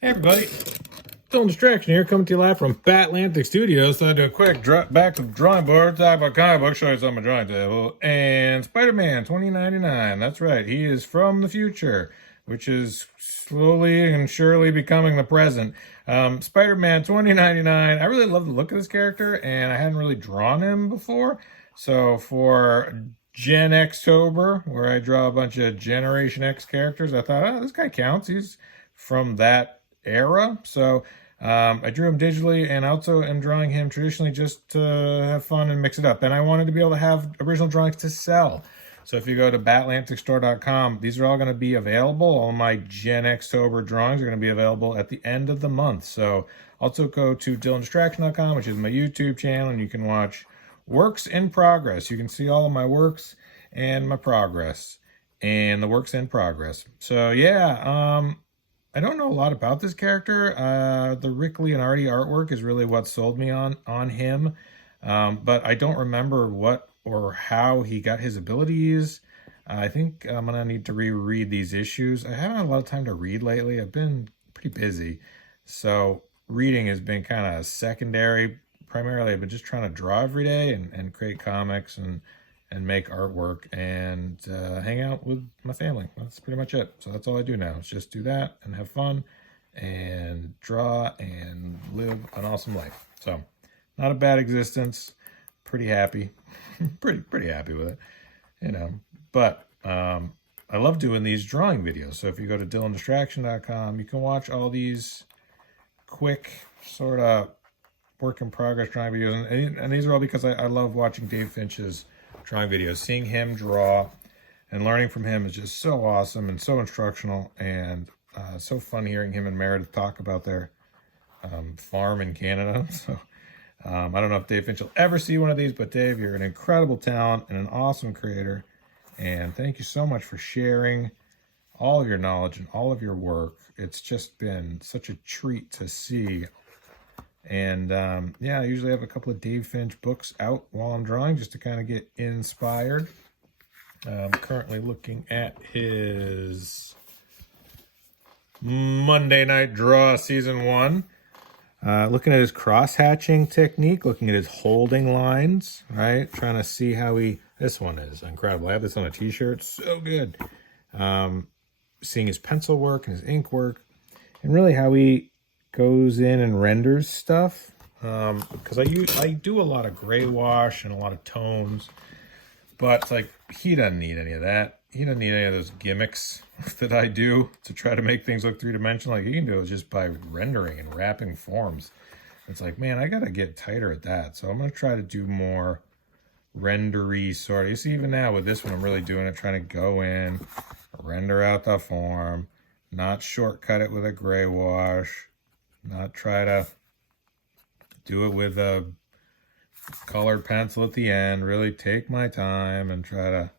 Hey everybody, Film Distraction here, coming to you live from Batlantic Studios. So I do a quick back to the drawing board, talk about comic books, show you some on my drawing table, and Spider-Man 2099. That's right, he is from the future, which is slowly and surely becoming the present. Spider-Man 2099. I really love the look of this character, and I hadn't really drawn him before. So for Gen Xtober, where I draw a bunch of Generation X characters, I thought, oh, this guy counts. He's from that era. So I drew him digitally, and also am drawing him traditionally just to have fun and mix it up. And I wanted to be able to have original drawings to sell. So if you go to batlanticstore.com, these are all going to be available. All my Gen Xtober drawings are going to be available at the end of the month. So also go to dylandistraction.com, which is my YouTube channel, and you can watch works in progress. You can see all of my works and my progress and the works in progress. So yeah, I don't know a lot about this character. The Rick Leonardi artwork is really what sold me on him, but I don't remember what or how he got his abilities. I think I'm gonna need to reread these issues. I haven't had a lot of time to read lately. I've been pretty busy, so reading has been kind of secondary. Primarily, I've been just trying to draw every day and create comics and make artwork and hang out with my family. That's pretty much it. So that's all I do now, is just do that and have fun and draw and live an awesome life. So not a bad existence. Pretty happy. pretty happy with it, you know. But I love doing these drawing videos. So if you go to dylandistraction.com, you can watch all these quick sort of work in progress drawing videos. And these are all because I love watching Dave Finch's drawing videos. Seeing him draw and learning from him is just so awesome and so instructional, and so fun hearing him and Meredith talk about their farm in Canada. So I don't know if Dave Finch will ever see one of these, but Dave, you're an incredible talent and an awesome creator, and thank you so much for sharing all of your knowledge and all of your work. It's just been such a treat to see. And yeah, I usually have a couple of Dave Finch books out while I'm drawing just to kind of get inspired. I'm currently looking at his Monday Night Draw Season 1. Looking at his cross-hatching technique, looking at his holding lines, right? Trying to see how this one is incredible. I have this on a t-shirt, so good. Seeing his pencil work and his ink work, and really how he goes in and renders stuff, because I do a lot of gray wash and a lot of tones, but like he doesn't need any of that. He doesn't need any of those gimmicks that I do to try to make things look three-dimensional. Like he can do it just by rendering and wrapping forms. It's like, man, I gotta get tighter at that. So I'm gonna try to do more rendery sort of. You see, even now with this one, I'm really doing it, trying to go in, render out the form, not shortcut it with a gray wash, not try to do it with a colored pencil at the end. Really take my time and try to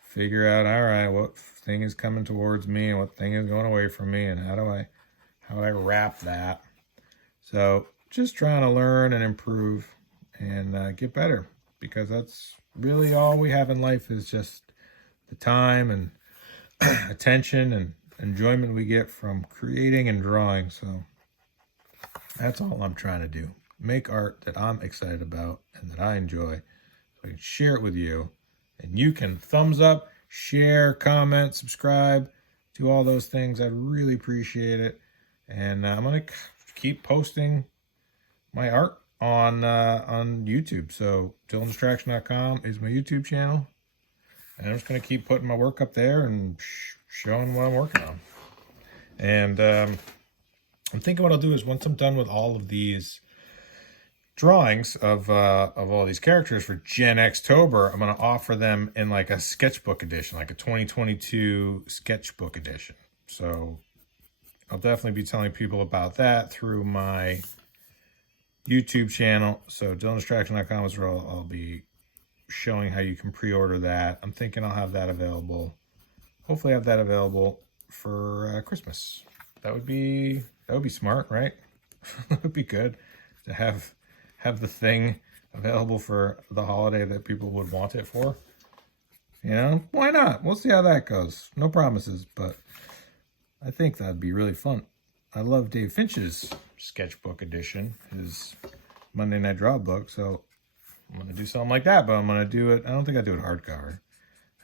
figure out, all right, what thing is coming towards me and what thing is going away from me, and how do I wrap that. So just trying to learn and improve and get better, because that's really all we have in life, is just the time and attention and enjoyment we get from creating and drawing. So that's all I'm trying to do. Make art that I'm excited about and that I enjoy, so I can share it with you. And you can thumbs up, share, comment, subscribe, do all those things. I'd really appreciate it. And I'm going to keep posting my art on YouTube. So dylandistraction.com is my YouTube channel. And I'm just going to keep putting my work up there and showing what I'm working on. And I'm thinking what I'll do is, once I'm done with all of these drawings of all these characters for Gen Xtober, I'm going to offer them in like a sketchbook edition, like a 2022 sketchbook edition. So I'll definitely be telling people about that through my YouTube channel. So dylandistraction.com is where I'll be showing how you can pre-order that. I'm thinking I'll have that available. Hopefully have that available for Christmas. That would be smart, right? That would be good to have the thing available for the holiday that people would want it for. You know, why not? We'll see how that goes. No promises, but I think that'd be really fun. I love Dave Finch's sketchbook edition, his Monday Night Draw book. So I'm going to do something like that, but I'm going to do it. I don't think I do it hardcover.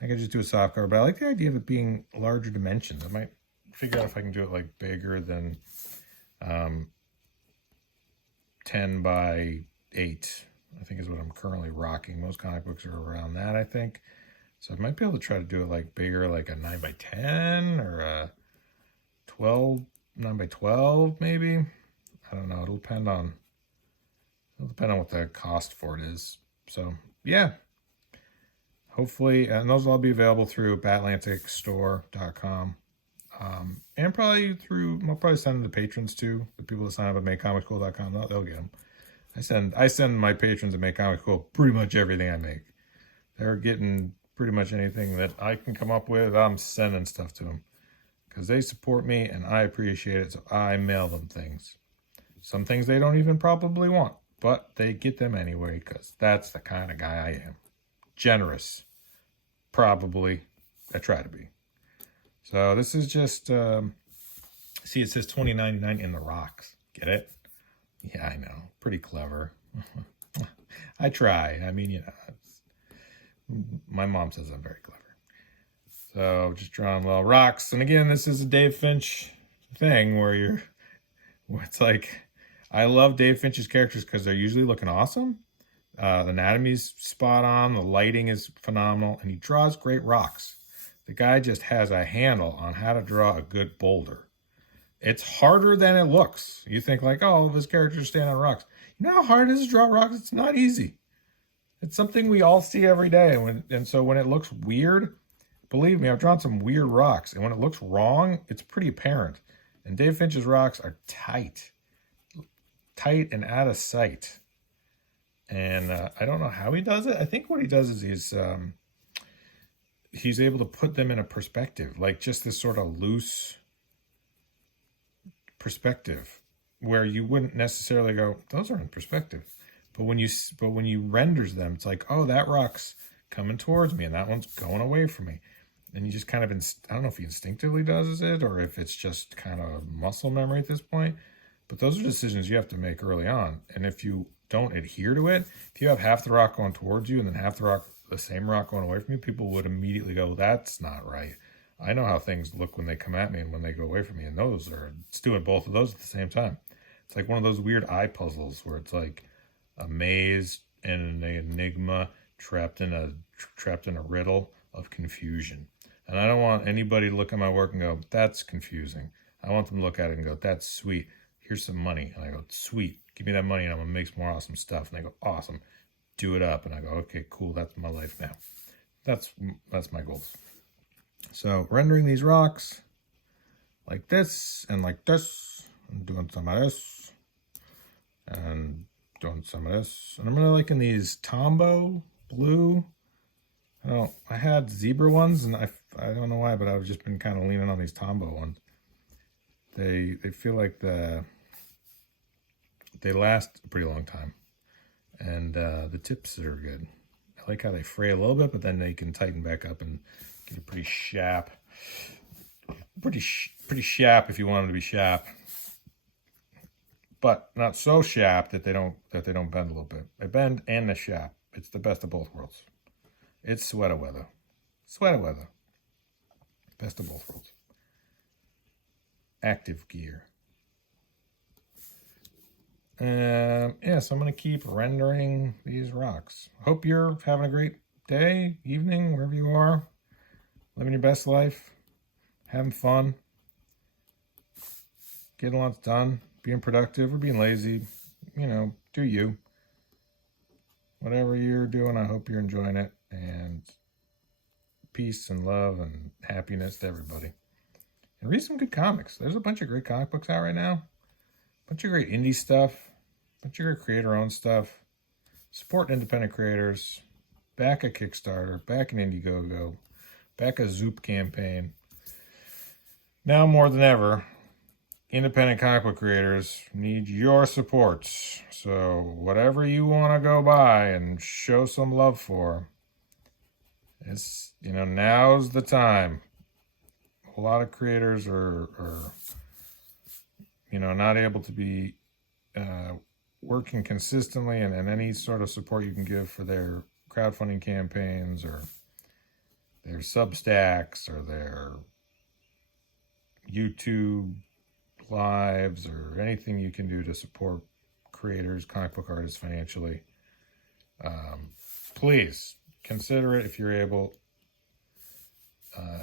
I can just do a soft cover, but I like the idea of it being larger dimensions. I might figure out if I can do it like bigger than 10 by 8, I think is what I'm currently rocking. Most comic books are around that, I think. So I might be able to try to do it like bigger, like a 9 by 10 or a 9 by 12 maybe. I don't know. It'll depend on what the cost for it is. So yeah, hopefully, and those will all be available through batlanticstore.com. And probably I'll probably send them to patrons too. The people that sign up at makecomicscool.com, they'll get them. I send my patrons at Make Comics Cool pretty much everything I make. They're getting pretty much anything that I can come up with. I'm sending stuff to them because they support me and I appreciate it. So I mail them things. Some things they don't even probably want, but they get them anyway because that's the kind of guy I am. Generous. Probably. I try to be. So this is just, see, it says $20.99 in the rocks. Get it? Yeah, I know. Pretty clever. I try. I mean, my mom says I'm very clever. So just drawing little rocks. And again, this is a Dave Finch thing where it's like, I love Dave Finch's characters because they're usually looking awesome. The anatomy's spot on. The lighting is phenomenal. And he draws great rocks. The guy just has a handle on how to draw a good boulder. It's harder than it looks. You think like, oh, his characters stand on rocks. You know how hard it is to draw rocks? It's not easy. It's something we all see every day. And so when it looks weird, believe me, I've drawn some weird rocks. And when it looks wrong, it's pretty apparent. And Dave Finch's rocks are tight. Tight and out of sight. And I don't know how he does it. I think what he does is he's able to put them in a perspective, like just this sort of loose perspective where you wouldn't necessarily go, those are in perspective. But when you renders them, it's like, oh, that rock's coming towards me and that one's going away from me. And you just kind of, I don't know if he instinctively does it or if it's just kind of muscle memory at this point. But those are decisions you have to make early on. And if you don't adhere to it, if you have half the rock going towards you and then half the same rock going away from you, people would immediately go, that's not right. I know how things look when they come at me and when they go away from me. And it's doing both of those at the same time. It's like one of those weird eye puzzles where it's like a maze and an enigma trapped in a riddle of confusion. And I don't want anybody to look at my work and go, that's confusing. I want them to look at it and go, that's sweet. Here's some money. And I go, sweet. Give me that money and I'm going to make some more awesome stuff. And they go, awesome. Do it up. And I go, okay, cool. That's my life now. That's my goals. So rendering these rocks like this and like this. I'm doing some of this and doing some of this. And I'm really liking these Tombow blue. I had zebra ones and I don't know why, but I've just been kind of leaning on these Tombow ones. They feel like they last a pretty long time. And the tips are good. I like how they fray a little bit, but then they can tighten back up and get a pretty sharp. Pretty sharp if you want them to be sharp. But not so sharp that they don't bend a little bit. They bend and they're sharp. It's the best of both worlds. It's sweater weather. Sweater weather. Best of both worlds. Active gear. Yeah, so I'm going to keep rendering these rocks. Hope you're having a great day, evening, wherever you are. Living your best life. Having fun. Getting lots done. Being productive or being lazy. Do you. Whatever you're doing, I hope you're enjoying it. And peace and love and happiness to everybody. And read some good comics. There's a bunch of great comic books out right now. A bunch of great indie stuff. A bunch of great creator-owned stuff. Support independent creators. Back a Kickstarter. Back an Indiegogo. Back a Zoop campaign. Now more than ever, independent comic book creators need your support. So whatever you want to go buy and show some love for, now's the time. A lot of creators are not able to be working consistently, and any sort of support you can give for their crowdfunding campaigns or their Substacks or their YouTube lives or anything you can do to support creators, comic book artists financially. Please consider it if you're able.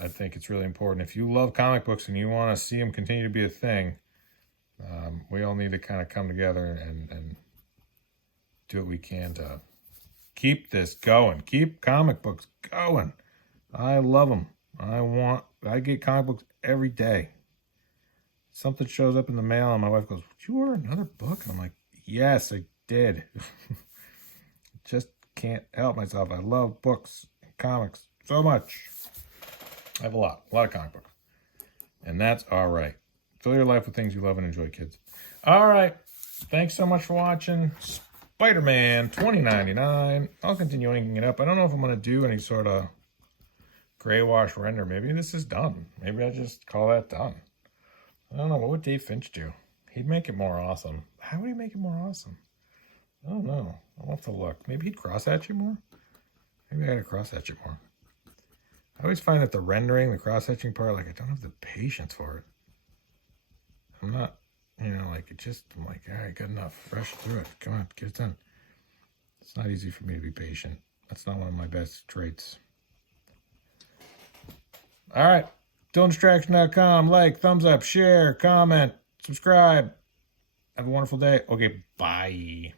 I think it's really important. If you love comic books and you want to see them continue to be a thing, we all need to kind of come together and do what we can to keep this going. Keep comic books going. I love them. I get comic books every day. Something shows up in the mail and my wife goes, "Did you order another book?" And I'm like, "Yes, I did." Just can't help myself. I love books and comics so much. I have a lot of comic books. And that's all right. Fill your life with things you love and enjoy, kids. All right. Thanks so much for watching Spider-Man 2099. I'll continue inking it up. I don't know if I'm going to do any sort of gray wash render. Maybe this is done. Maybe I just call that done. I don't know. What would Dave Finch do? He'd make it more awesome. How would he make it more awesome? I don't know. I'll have to look. Maybe he'd cross-hatch you more? Maybe I gotta cross-hatch it more. I always find that the rendering, the cross-hatching part, like, I don't have the patience for it. I'm not, like, I'm like, all right, good enough. Rush through it. Come on, get it done. It's not easy for me to be patient. That's not one of my best traits. All right. DylanDistraction.com. Like, thumbs up, share, comment, subscribe. Have a wonderful day. Okay, bye.